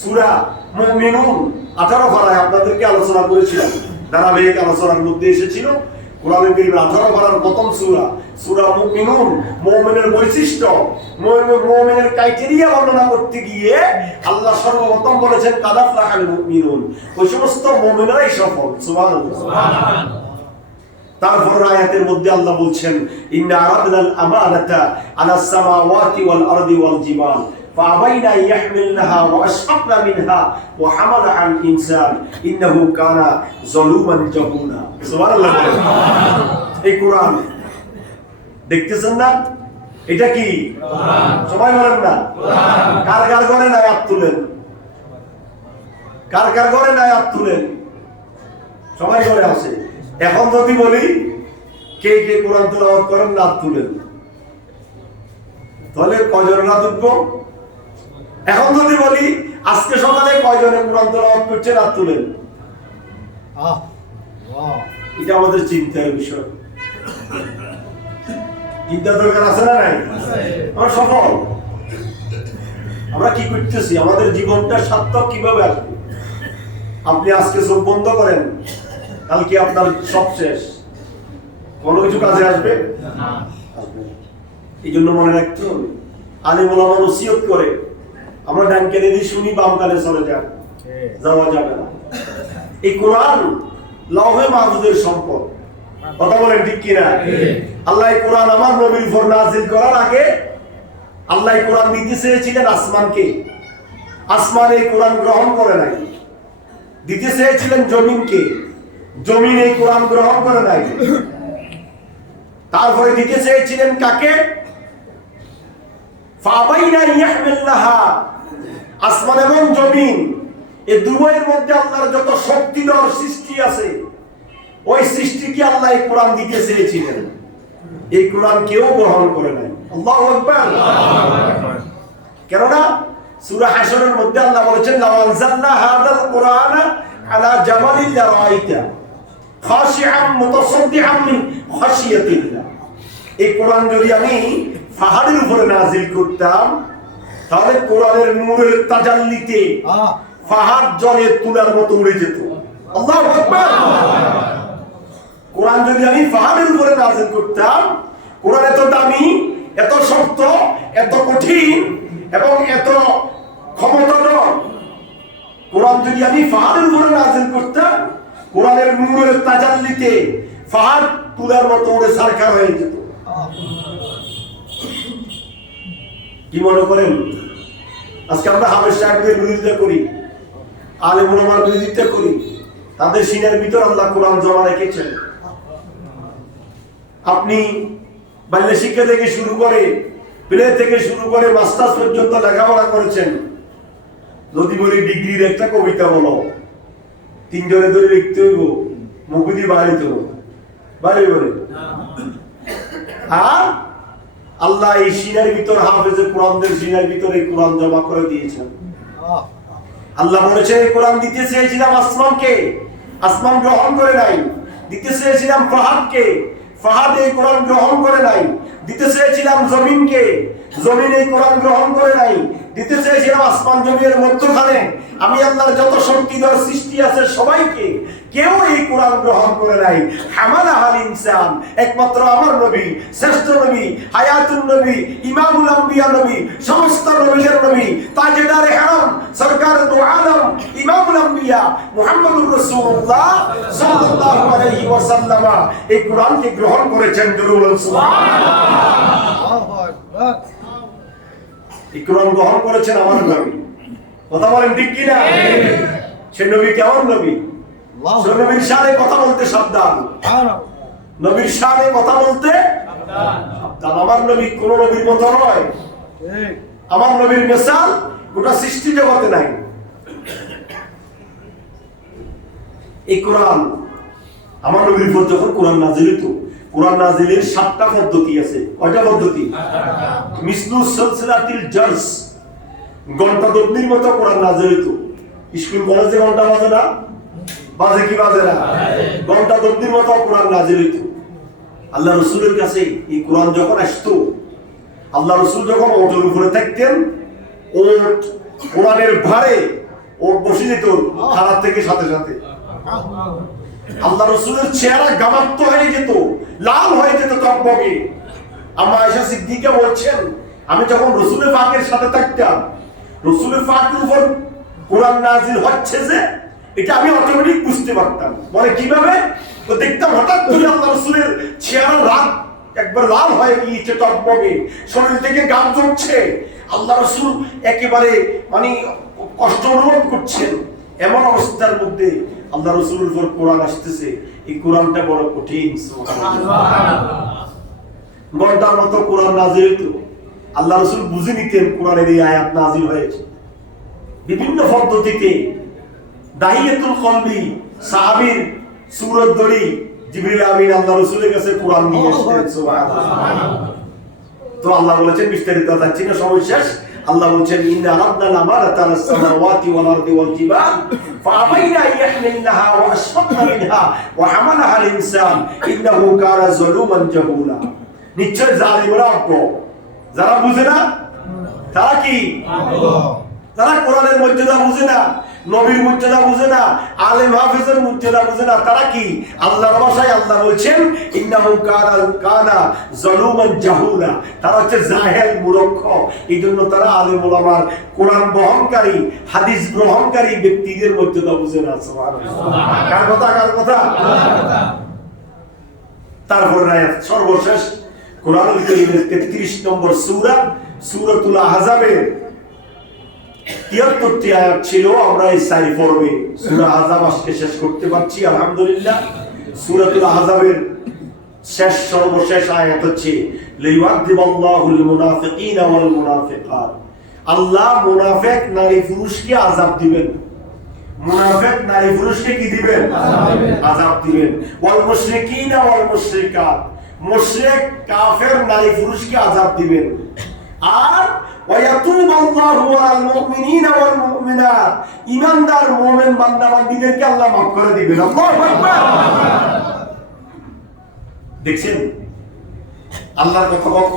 সূরা মুমিনুন 18 পারায় আপনাদেরকে আলোচনা করেছিলাম। ধারাবাহিক আলোচনার মধ্যে এসেছিল কোরআনের কারীমের 18 পারার প্রথম সূরা সূরা মুমিনুন, মুমিনের বৈশিষ্ট্য, মুমিনের ক্রাইটেরিয়া বর্ণনা করতে গিয়ে আল্লাহ সর্বপ্রথম বলেছেন কাদ আফলাহাল মুমিনুন, ওই সমস্ত মুমিনরাই সফল। সুবহানাল্লাহ। তারপর আয়াতের মধ্যে আল্লাহ বলছেন ইন্না আরাদনাল আমানাতা আলাস সামাওয়াতি ওয়াল আরদি ওয়াল জিবাল فأبين أن يحملنها وأشفقن منها وحملها الإنسان إنه كان ظلوما جهولا। সুবহানাল্লাহ। এই কোরআন দেখতেছেন না, এটা কি কোরআন? সবাই বলেন না কোরআন। কার কার ঘরে আয়াত তুলেন, কার কার ঘরে আয়াত তুলেন? সবাই ঘরে আছে। এখন যদি বলি কে কে কোরআন তেলাওয়াত করেন না তুলেন, তাহলে কয়জন না তুলবো? এখন যদি বলি আজকে সকালে কয়জনে কোরআন তেলাওয়াত করছে না তুলেন? এটা আমাদের চিন্তার বিষয়। চিন্তা দরকার আছে না নাই? আমরা সফল, আমরা কি করতেছি, আমাদের জীবনটা সার্থক কিভাবে আসবে? আপনি আজকে চোখ বন্ধ করেন, কালকে আপনার সব শেষ, কোনো কিছু কাজে আসবে না। এই জন্য মনে রাখতে হবে, আলেম ওলামা নসিহত করে আমরা ডান কানে দিয়ে শুনি, বাম কানে চলে যাওয়া যাবে না। এই কোরআন লৌহে মাহফুজের সম্পদ। কথা বলেন ঠিক কিনা? আল্লাহ কোরআন আমার নবীর উপর নাজিল করার আগে আল্লাহ কোরআন দিতে চেয়েছিলেন আসমানকে, আসমান এই কোরআন গ্রহণ করে নাই। দিতে চেয়েছিলেন জমিনকে, জমিন এই কোরআন গ্রহণ করে নাই। তারপরে দিতে চেয়েছিলেন কাকে? ফাবাইনা ইয়াহমিলনাহা, আসমান এবং জমিন এই দুয়ের মধ্যে আল্লাহর যত শক্তিধর সৃষ্টি আছে, ওই সৃষ্টিকে আল্লাহ এই কোরআন দিতে চেয়েছিলেন। এই কোরআন কেউ গ্রহণ করে নাই। আল্লাহু আকবার। কেননা সূরা হাশরের মধ্যে আল্লাহ বলেছেন লাউ আনজালনা হাযাল কুরআনা আলা জাবালিন লারাআইতা খাশিআন মুতাসাদ্দিআন মিন খাশিয়াতিল্লাহ। এই কোরআন যদি আমি পাহাড়ের উপরে নাজিল করতাম, তাহলে কোরআনের নূরের তাজাল্লিতে পাহাড় জলে তুলার মতো উড়ে যেত। আল্লাহু আকবার। কোরআন যদি আমি পাহাড়ের উপরে নাজিল করতাম, কোরআন এত দামি, এত শক্ত, এত কঠিন এবং এত ক্ষমতাধর, কোরআন যদি আমি পাহাড়ের উপরে নাজিল করতাম, কোরআনের নূরের তাজাল্লিতে পাহাড় তুলার মতো উড়ে সারখার হয়ে যেত। কি মনে করেন আজকে আমরা হাফেজ সাহেবদের বিরোধিতা করি, আলেম ওলামার বিরোধিতা করি, তাদের সিনার ভিতর আল্লাহ কোরআন জমা রেখেছেন। আপনি বাল্য শিক্ষা থেকে শুরু করে, প্লে থেকে শুরু করে মাস্টার্স পর্যন্ত লেখাপড়া করেছেন। যদি বলি ডিগ্রির একটা কবিতা বলো, তিনজনে ধরে লিখতে হইব, মুখুদি বাইরে তো বাইরে বলে। আর আল্লাহ এই সিনার ভিতর হাফেজে কোরআনদের সিনার ভিতরে কোরআন জমা করে দিয়েছেন। আল্লাহ বলেছে এই কোরআন দিতে চেয়েছিলাম আসমানকে, আসমান গ্রহণ করে নাই। দিতে চেয়েছিলাম ফাহাদকে, ফাহাদ এই কোরআন গ্রহণ করে নাই। দিতে চেয়েছিলাম জমিনকে, জমিন এই কোরআন গ্রহণ করে নাই। দিতে চেয়েছিলাম আসমান জমিনের মধ্যখানে আমি আল্লাহর যত শক্তিধর সৃষ্টি আছে সবাইকে, কেউ এই কোরআন গ্রহণ করে নাই। হামালাহাল ইনসান, একমাত্র আমার নবী, শ্রেষ্ঠ নবী, হায়াতুন নবী, ইমামুল আম্বিয়া নবী, সমস্ত নবীদের নবী, তাজেদারে হারাম, সরকার দু আলম, ইমামুল আম্বিয়া মুহাম্মদুর রাসূলুল্লাহ সাল্লাল্লাহু আলাইহি ওয়াসাল্লাম এই কোরআনকে গ্রহণ করেছেন। সুবহানাল্লাহ। এই কোরআন গ্রহণ করেছেন আমার নবী। কথা বলেন ঠিক কি না? সে নবী কেমন নবী? সে নবীর শানে কথা বলতে সাবধান, নবীর শানে কথা বলতে সাবধান। আমার নবী কোন নবীর মতো নয়। আমার নবীর মিসাল গোটা সৃষ্টি জগতে নাই। এই কোরআন আমার নবীর উপর যখন কোরআন নাযিল হতো, কোরআন নাযিলের 7টা পদ্ধতি আছে। কয়টা পদ্ধতি? মিসলু সিলসিলাতিল জারস, ঘন্টা দবনির মতো কোরআন নাযিল হতো। স্কুল কলেজে ঘন্টা বাজে না? বাজে কি বাজে না? ঘন্টা দবনির মতো কোরআন নাযিল হতো। আল্লাহ রাসূলের কাছে এই কোরআন যখন আসতো, আল্লাহ রাসূল যখন ওটের উপরে থাকতেন, ওট কোরআনের ভারে ওট বসে যেত খারাপ থেকে সাথে সাথে। আল্লাহ রাসূলের চেহারা গামাক্ত হয়ে যেত, লাল হয়ে যেত টকবগে। আম্মা আয়েশা সিদ্দিকা বলছেন, আমি যখন রাসূলের পাকের সাথে থাকতাম, রাসূলের পাকের উপর কোরআন নাযিল হচ্ছে যে এটা আমি অটোমেটিক বুঝতে পারতাম। বলে কিভাবে? তো দেখতাম হঠাৎ করে আল্লাহ রাসূলের চেহারা রাগ একবার লাল হয়ে গিয়েছে টকবগে, শরীর থেকে ঘাম ঝরছে, আল্লাহ রাসূল একেবারে মানে কষ্ট অনুভব করছেন। এমন অবস্থার মধ্যে আল্লাহ রাসূলের উপর কোরআন আসতেছে, এই কোরআনটা বড় কঠিন, ঘন্টার মতো কোরআন নাযিল হতো। আল্লাহ রাসূল বুঝে নিতেন কোরআনের এই আয়াত নাযিল হয়েছে। বিভিন্ন পদ্ধতিতে দাহিয়াতুল কলবি সাহাবীর সূরত ধরি জিবরিল আমিন আল্লাহ রাসূলের কাছে কোরআন নিয়ে আসতেন। সুবহানাল্লাহ। তো আল্লাহ বলেছেন, বিস্তারিত যাচ্ছি না, সময় শেষ। আল্লাহ বলেছেন, ইন্না রাব্বানা লামালাতা আলাস সামাওয়াতি ওয়াল আরদি ওয়াল জিবাল ফাআবাইনা ইয়াহমিলনাহা ওয়া আশফাকনা মিনহা ওয়া হামালাহা আল ইনসান ইন্নাহু কানা যালুমান জাহুলা। নিশ্চয় জালিমরা অজ্ঞ, যারা বুঝে না তারা কি? যারা কোরআনের মর্যাদা বুঝে না, নবীর মর্যাদা বুঝে না, আলেম হাফেজের মর্যাদা বুঝে না, তারা কি? আল্লাহর ভাষায় আল্লাহ বলছেন, ইন্নাহু কানা যালুমান জাহুলা। তারা হচ্ছে জাহেল, মূর্খ। এইজন্য তারা আলেম ওলামার, কোরআন বহনকারী, হাদিস গ্রহণকারী ব্যক্তিদের মর্যাদা বুঝে না। সুবহানাল্লাহ। কার কথা? কার কথা? তারপর আয়াত সর্বশেষ কোরআনুল কারীমের 33 নম্বর সূরা, সূরাতুল আহজাবের 73টি আয়াত ছিল। আমরা এই 4 পর্বে সূরা আহজাব আজকে শেষ করতে পারছি, আলহামদুলিল্লাহ। সূরাতুল আহজাবের সর্বশেষ আয়াত হচ্ছে লিওয়াযিবাল্লাহুল মুনাফিকিনা ওয়াল মুনাফিকাত। আল্লাহ মুনাফিক নারী পুরুষকে আযাব দিবেন। মুনাফিক নারী পুরুষকে কি দিবেন? আযাব দিবেন। ওয়াল মুশরিকিনা ওয়াল মুশরিকাত, মুশরিক কাফের নারী পুরুষকে আযাব দিবেন। আর ওয়ায়াতুবুল্লাহু আলাল মুমিনিনা ওয়াল মুমিনাত, ঈমানদার মুমিন বান্দা বান্দীদেরকে আল্লাহ মাফ করে দিবেন। আল্লাহু আকবার। দেখছেন আল্লাহর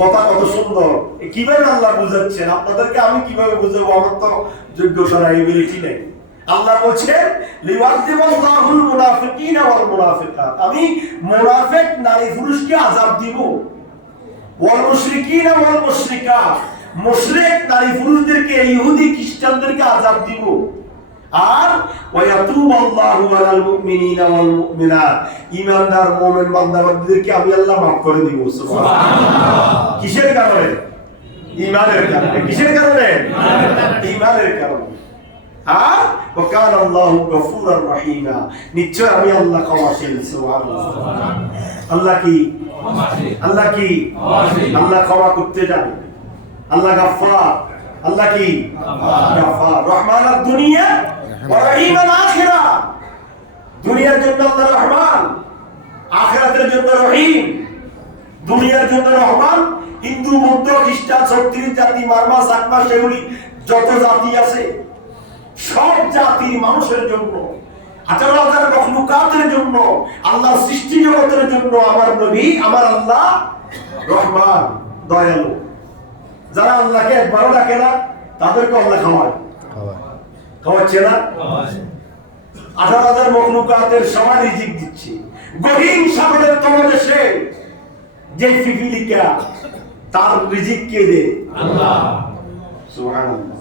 কথা কত সুন্দর। কিভাবে আল্লাহ বুঝাচ্ছেন, আপনাদেরকে আমি কিভাবে বুঝাবো? আমার তো যোগ্য সারা এবিলিটি নেই। আল্লাহ বলছেন, লিওয়াযিবাল্লাহুল মুনাফিকিনা ওয়াল মুনাফিকাত, আমি মুনাফিক নারী পুরুষকে আযাব দিব। ওয়াল মুশরিকিনা ওয়াল মুশরিকাত, মুশরিক নারী পুরুষদেরকে, ইহুদি খ্রিস্টানদেরকে আযাব দিব। আর ওয়ায়াতুবুল্লাহু আলাল মুমিনিনা ওয়াল মুমিনাত, ঈমানদার মুমিন বান্দা বান্দীদেরকে আমি আল্লাহ মাফ করে দিব। সুবহানাল্লাহ। কিসের কারণে? ঈমানের কারণে। কিসের কারণে? ঈমানের কারণে। আর ওয়াকানা আল্লাহু গফুরার রহিমা, নিশ্চয় আমি আল্লাহ ক্ষমাশীল। সুবহানাল্লাহ। আল্লাহ কি? আল্লাহ কি? আল্লাহ ক্ষমা করতে জানে। আল্লাহ গাফফার। আল্লাহ কি? গাফফার। রহমানুদ দুনিয়া ওয়া রহিমুল আখিরা। দুনিয়ার জন্য আল্লাহ রহমান, আখিরাতের জন্য রহিম। দুনিয়ার জন্য রহমান, হিন্দু, বৌদ্ধ, খ্রিস্টান, 36 জাতি, মারমা, সাকমা, শেউলি, যত জাতি আছে সব জাতির মানুষের জন্য, 18,000 মখলুকাতের জন্য, আল্লাহর সৃষ্টি জগতের জন্য আমার নবী, আমার আল্লাহ রহমান, দয়ালু। যারা আল্লাহকে একবারও ডাকে না তাদেরকে আল্লাহ খাওয়াচ্ছে না? 18,000 মখলুকাতের সবাই রিজিক দিচ্ছে। গহীন সাগরের তলদেশে যে পিপিলিকা, তার রিজিক কে দেয়? আল্লাহ। সুবহানাল্লাহ।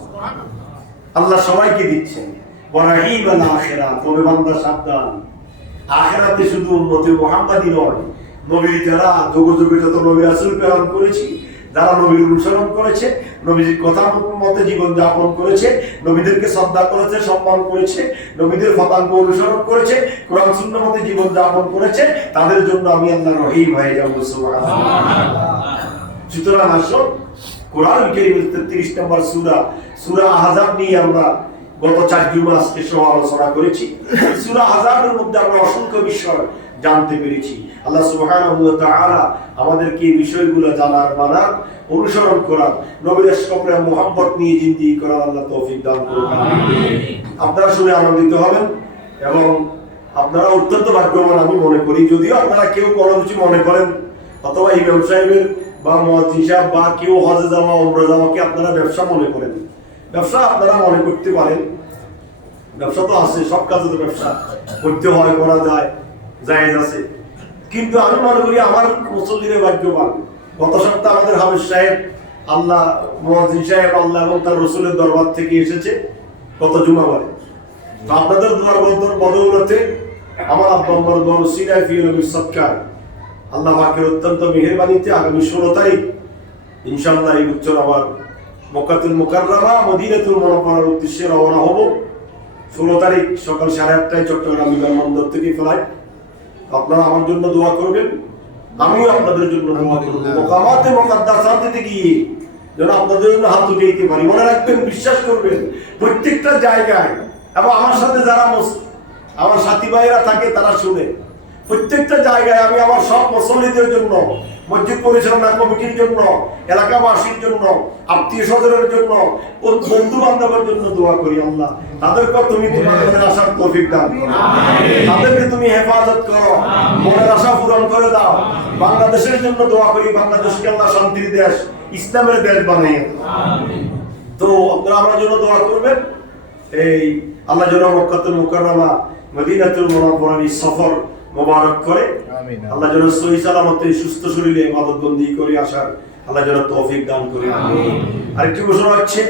আল্লাহ সবাইকে দিচ্ছেন। ওয়ারাহিমাল আখিরাত, তবে বান্দা সাবধান, আখিরাতে শুধু উম্মতে মুহাম্মাদী নয়, নবীর যারা যুগে যুগে যত নবী রাসূল প্রেরণ করেছি, যারা নবীর অনুসরণ করেছে, নবীর কথা মতে জীবন যাপন করেছে, নবীদেরকে শ্রদ্ধা করেছে, সম্মান করেছে, নবীদের ফতাঙ্গ অনুসরণ করেছে, কোরআন সুন্নাহ মতে জীবন যাপন করেছে, তাদের জন্য আমি আল্লাহ রহিম হয়ে যাব। সুবহানাল্লাহ। সুতরাং আসুন কোরআনুল কারীমের 33 নম্বর সূরা, সূরা আহজাব নিয়ে আমরা গত 4 জুমা আজকে সহ আলোচনা করেছি। সূরা আহজাবের মধ্যে আমরা অসংখ্য বিষয় জানতে পেরেছি। আল্লাহ সুবহানাহু ওয়া তাআলা আমাদেরকে এই বিষয়গুলো জানার, মানার, অনুসরণ করার, নবীর কবরে মুহাব্বত নিয়ে জিন্দেগি করার আল্লাহ তৌফিক দান করুন। আমিন। আপনারা শুনে আনন্দিত হবেন এবং আপনারা অত্যন্ত ভাগ্যবান আমি মনে করি। যদিও আপনারা কেউ কোনো কিছু মনে করেন, অথবা ইমাম সাহেবের বা মুয়াজ্জিন সাহেব বা কেউ হজে যাওয়া, উমরা যাওয়াকে আপনারা ব্যবসা মনে করেন। ব্যবসা আপনারা মনে করতে পারেন, ব্যবসা তো আছে, সব কাজে তো ব্যবসা করতে হয়, করা যায়। জায়েজ আছে, কিন্তু আমি মনে করি আমার মুসল্লিরা ভাগ্যবান। গত সপ্তাহে আমাদের হাফেজ সাহেব আল্লাহ মুয়াজ্জিন সাহেব আল্লাহ এবং তার রসুলের দরবার থেকে এসেছে গত জুমাবারে। তো আপনাদের দোয়ার বদৌলতে আমার আব্বা আম্মার দোয়া সিরায় ফি নবীর সদকায় আল্লাহ পাকের অত্যন্ত মেহেরবানিতে আগামী 16 তারিখ ইনশাআল্লাহ এই উচ্চ আবার মক্কাতুল মুকাররমা মদিনাতুল মুনাওয়ারার উদ্দেশ্যে রওনা হব। 16 তারিখ সকাল 8:30টায় চট্টগ্রাম বিমানবন্দর থেকে ফ্লাইট। আপনারা আমার জন্য দোয়া করবেন, আমিও আপনাদের জন্য দোয়া করব। মোকামাতে মুকাদ্দাসাতে গিয়ে যেন আপনাদের জন্য হাত উঠাইতে পারি। মনে রাখবেন, বিশ্বাস করবেন, প্রত্যেকটা জায়গায় এবং আমার সাথে যারা আমার সাথী ভাইয়েরা থাকে তারা শুনে, প্রত্যেকটা জায়গায় আমি আমার সব মুসল্লিদের জন্য, মসজিদ পরিচালনা কমিটির জন্য, এলাকাবাসীর জন্য, আত্মীয় স্বজনের জন্য, বন্ধু বান্ধবের জন্য দোয়া করি। আল্লাহ তাদেরকে তুমি তোমার মনের আশার তৌফিক দাও, তাদেরকে তুমি হেফাজত করো, মনের আশা পূরণ করে দাও। বাংলাদেশের জন্য দোয়া করি, বাংলাদেশকে আল্লাহ শান্তির দেশ, ইসলামের দেশ বানিয়ে। তো আপনারা আমার জন্য দোয়া করবেন, এই আল্লাহ যেন মক্কাতুল মুকাররমা মদিনাতুল মুনাওয়ারার এই সফর মোবারক করে। আল্লাহ যেন সহি সালামতে সুস্থ শরীরে ইবাদত বন্দি করে আসার আল্লাহ যেন তৌফিক দান করে। আরেকটি ঘোষণা হচ্ছে,